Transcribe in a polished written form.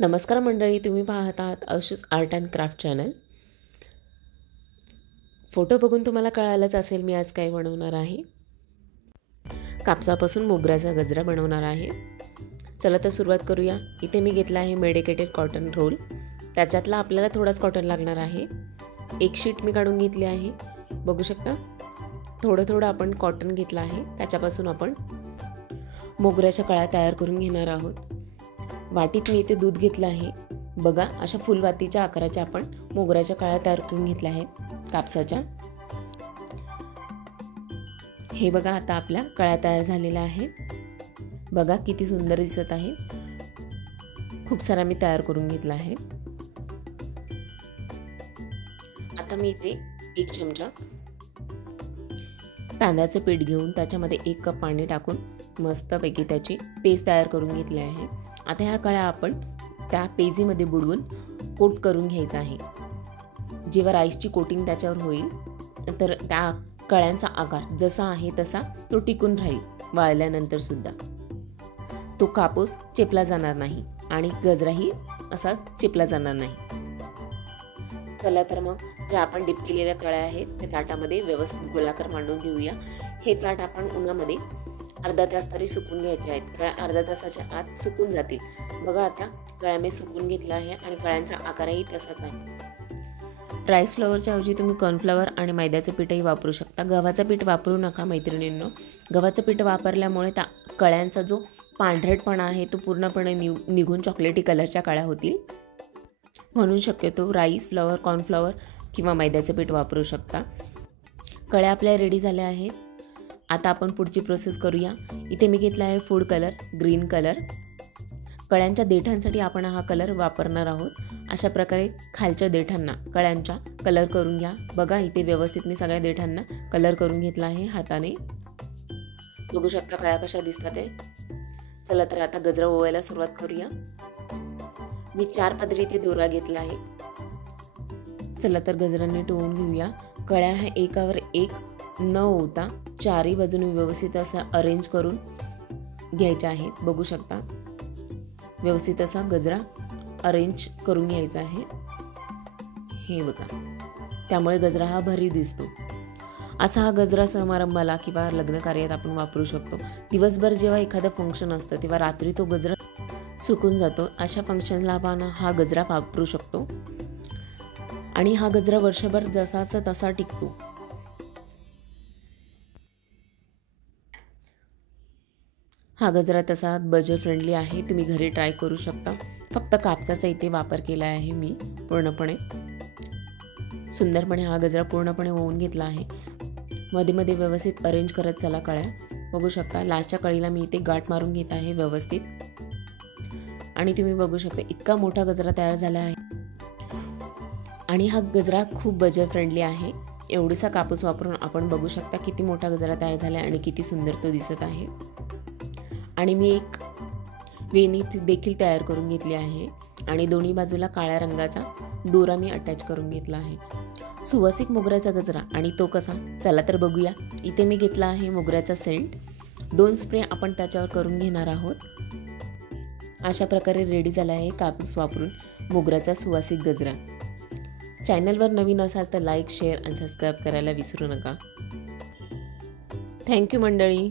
नमस्कार मंडळी, तुम्ही पाहत आहात Ashu's art and craft channel. Photo बघून तुम्हाला कळालंच असेल मी आज काय बनवणार आहे। कापसापासून मोगऱ्याचा गजरा बनवणार आहे। चला तर सुरुवात करूया। इथे मी घेतला आहे मेडिकेटेड कॉटन रोल। त्याच्यातला आपल्याला थोडाच कॉटन लागणार आहे। एक शीट मी काढून घेतली आहे, बघू शकता। थोडं थोडं आपण कॉटन घेतला आहे, त्याच्यापासून आपण मोगऱ्याच्या कळ्या तयार करून घेणार आहोत। वाटीत मी इथे दूध घेतलं आहे, बघा अशा फुलवातीच्या आकाराच्या आपण मोगऱ्याच्या कळ्या तयार करून घेतल्या आहेत कापसाच्या। हे बघा आता आपल्या कळ्या तयार झालेल्या आहेत, बघा किती सुंदर दिसत आहे। खूप सारा मी तयार करून घेतला आहे। आता मी इथे 1 चमचा तांदळाचं पीठ घेऊन त्याच्यामध्ये 1 कप पाणी टाकून मस्तपैकी त्याची पेस्ट तयार करून घेतली आहे। आता ह्या कळ्या आपण त्या पेजीमध्ये बुडवून कोट करून घ्यायचा आहे। जेव्हा राईसची कोटिंग त्याच्यावर होईल तर त्या कळ्यांचा आकार जसा आहे तसा तो टिकून राहील वाळल्यानंतर सुद्धा। तो कापूस चेपला जाणार नाही आणि गजराही असा चेपला जाणार नाही। चला तर मग जे आपण डिप केलेल्या कळ्या आहेत त्या ताटामध्ये व्यवस्थित गोलाकार मांडून घेऊया। हे ताट आपण उन्हामध्ये अर्धा तास तरी सुकून घ्यायचे आहेत। कळ्या अर्धा तासाच्या आत सुकून जातील। बघा आता कळ्या मी सुकून घेतला आहे आणि कळ्यांचा आकारही तसाच आहे। राईस फ्लॉवरच्या ऐवजी तुम्ही कॉर्नफ्लॉवर आणि मैद्याचं पीठही वापरू शकता। गव्हाचं पीठ वापरू नका मैत्रिणींनो। गव्हाचं पीठ वापरल्यामुळे त्या कळ्यांचा जो पांढरटपणा आहे तो पूर्णपणे निघून चॉकलेटी कलरच्या कळ्या होतील। म्हणून शक्यतो राईस फ्लॉवर, कॉर्नफ्लॉवर किंवा मैद्याचं पीठ वापरू शकता। कळ्या आपल्या रेडी झाल्या आहेत। आता आपण पुढची प्रोसेस करूया। इथे मी घेतला आहे फूड कलर, ग्रीन कलर। कळ्यांच्या देठांसाठी आपण हा कलर वापरणार आहोत। अशा प्रकारे खालच्या देठांना कळ्यांच्या कलर करून घ्या। बघा इथे व्यवस्थित मी सगळ्या देठांना कलर करून घेतला आहे हाताने। बघू शकता कळ्या कशा दिसतात ते। चला तर आता गजरा ओवायला सुरुवात करूया। मी 4 पदरी इथे दोरा घेतला आहे। चला तर गजरा नीट ओवून घेऊया। कळ्या ह्या एकावर एक न ओवता चारही बाजूने व्यवस्थित असा अरेंज करून घ्यायच्या आहेत। बघू शकता व्यवस्थित असा गजरा अरेंज करून घ्यायचा आहे। हे बघा, त्यामुळे गजरा हा भारी दिसतो। असा हा गजरा समारंभाला किंवा लग्न कार्यात आपण वापरू शकतो। दिवसभर जेव्हा एखादं फंक्शन असतं तेव्हा रात्री तो गजरा सुकून जातो। अशा फंक्शनला आपण हा गजरा वापरू शकतो आणि हा गजरा वर्षभर जसाचा तसा टिकतो। हा गजरा तसा बजेट फ्रेंडली आहे, तुम्ही घरी ट्राय करू शकता। फक्त कापसाचा इथे वापर केला आहे मी पूर्णपणे। सुंदरपणे हा गजरा पूर्णपणे ओवून घेतला आहे। मध्ये मध्ये व्यवस्थित अरेंज करत चला कळ्या। बघू शकता लास्टच्या कळीला मी इथे गाठ मारून घेत आहे व्यवस्थित आणि तुम्ही बघू शकता इतका मोठा गजरा तयार झाला आहे। आणि हा गजरा खूप बजेट फ्रेंडली आहे। एवढीसा कापूस वापरून आपण बघू शकता किती मोठा गजरा तयार झाला आणि किती सुंदर तो दिसत आहे। आणि मी एक वेणी देखील तयार करून घेतली आहे आणि दोन्ही बाजूला काळ्या रंगाचा दोरा मी अटॅच करून घेतला आहे। सुवासिक मोगऱ्याचा गजरा आणि तो कसा, चला तर बघूया। इथे मी घेतला आहे मोगऱ्याचा सेंट। 2 स्प्रे आपण त्याच्यावर करून घेणार आहोत। अशा प्रकारे रेडी झाला आहे कापूस वापरून मोगऱ्याचा सुवासिक गजरा। चॅनलवर नवीन असाल तर लाईक, शेअर आणि सबस्क्राईब करायला विसरू नका। थँक्यू मंडळी।